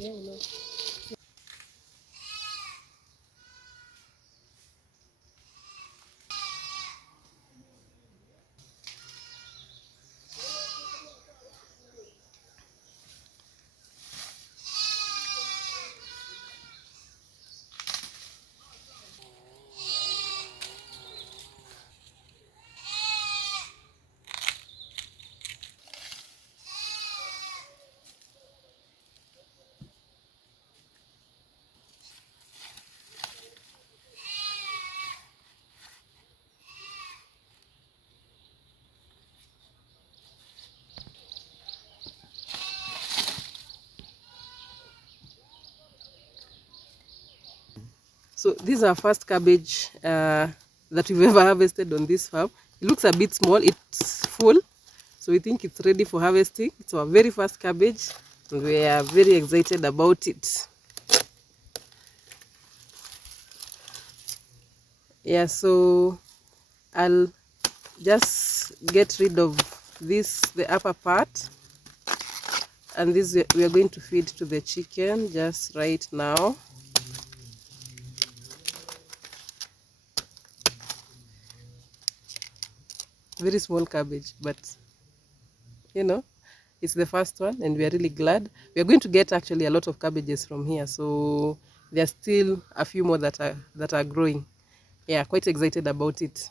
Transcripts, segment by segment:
Yeah, you know. So these are first cabbage that we've ever harvested on this farm. It looks a bit small, it's full, so we think it's ready for harvesting. It's our very first cabbage and we are very excited about it. Yeah, so I'll just get rid of this, the upper part, and this we are going to feed to the chicken just right now. Very small cabbage, but you know, it's the first one and we are really glad. We are going to get actually a lot of cabbages from here, so there are still a few more that are growing. Yeah, quite excited about it.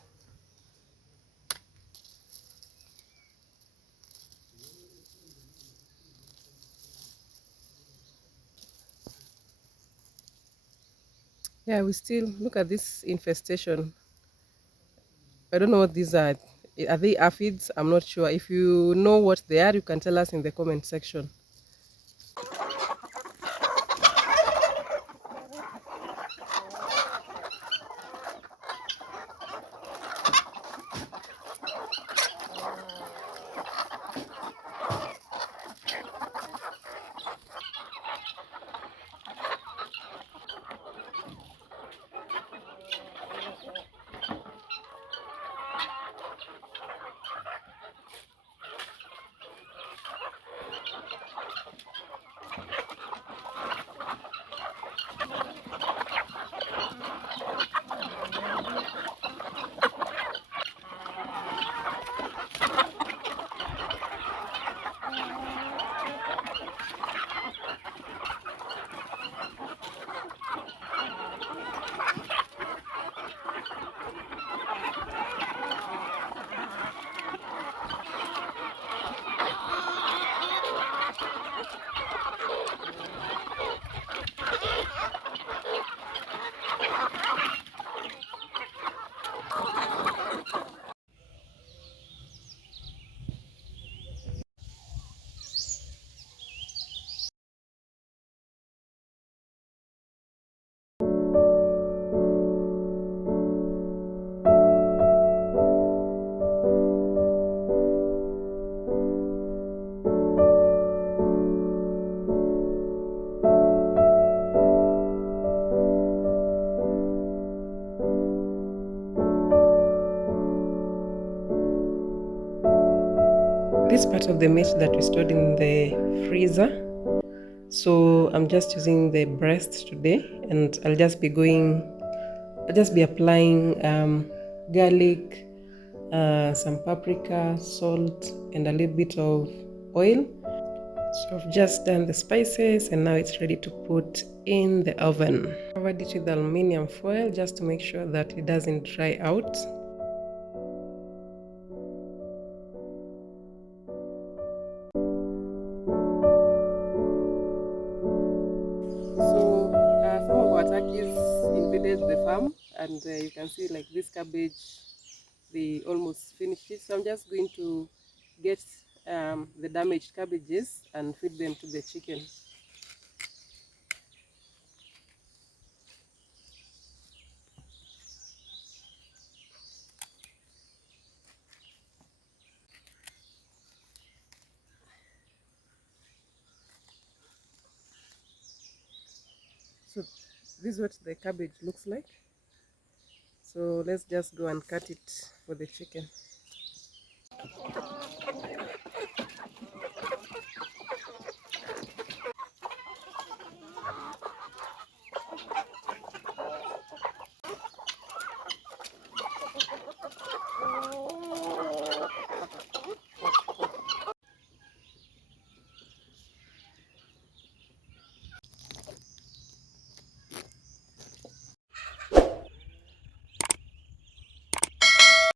Yeah, we still look at this infestation. I don't know what these are. Are they aphids? I'm not sure. If you know what they are, you can tell us in the comment section. This part of the meat that we stored in the freezer, so I'm just using the breast today, and I'll just be applying garlic, some paprika, salt, and a little bit of oil. So I've just done the spices and now it's ready to put in the oven. Covered it with aluminium foil just to make sure that it doesn't dry out. So some of our turkeys invaded the farm, and you can see like this cabbage, they almost finished it. So I'm just going to get the damaged cabbages and feed them to the chicken. So this is what the cabbage looks like. So let's just go and cut it for the chicken.